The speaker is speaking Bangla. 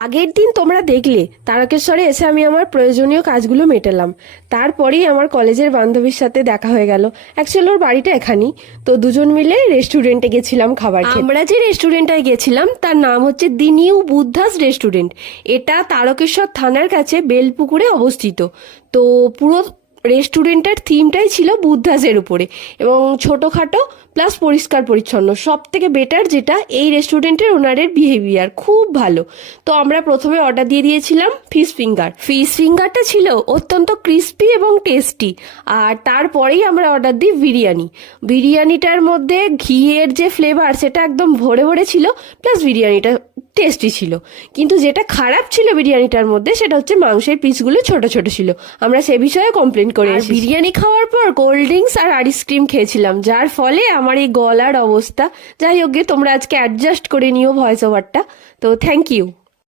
আগের দিন তোমরা দেখলে তারকেশ্বরে এসে আমি আমার প্রয়োজনীয় কাজগুলো মেটালাম। তারপরেই আমার কলেজের বান্ধবীর সাথে দেখা হয়ে গেল। অ্যাকচুয়ালি ওর বাড়িটা এখানেই। তো দুজন মিলে রেস্টুরেন্টে গেছিলাম খাবার খেতে। আমরা যে রেস্টুরেন্টটায় গেছিলাম তার নাম হচ্ছে দি নিউ বুদ্ধাস রেস্টুরেন্ট। এটা তারকেশ্বর থানার কাছে বেলপুকুরে অবস্থিত। তো পুরো রেস্টুরেন্টের থিমটাই ছিল বুদ্ধাসের উপরে এবং ছোটোখাটো প্লাস পরিষ্কার পরিচ্ছন্ন। সব থেকে বেটার যেটা, এই রেস্টুরেন্টের ওনারের বিহেভিয়ার খুব ভালো। তো আমরা প্রথমে অর্ডার দিয়ে দিয়েছিলাম ফিশ ফিঙ্গার। ফিশ ফিঙ্গারটা ছিল অত্যন্ত ক্রিস্পি এবং টেস্টি। আর তারপরেই আমরা অর্ডার দিই বিরিয়ানি। বিরিয়ানিটার মধ্যে ঘিয়ের যে ফ্লেভার সেটা একদম ভরে ভরে ছিল, প্লাস বিরিয়ানিটা টেস্টি ছিল। কিন্তু যেটা খারাপ ছিল বিরিয়ানিটার মধ্যে সেটা হচ্ছে মাংসের পিসগুলো ছোট ছোট ছিল। আমরা সে বিষয়ে কমপ্লেন করে এসেছি। বিরিয়ানি খাওয়ার পর কোল্ড ড্রিঙ্কস আর আইসক্রিম খেয়েছিলাম, যার ফলে আমার এই গলার অবস্থা। যাই হোক গে, তোমরা আজকে অ্যাডজাস্ট করে নিও ভয়েস ওভারটা। তো থ্যাংক ইউ।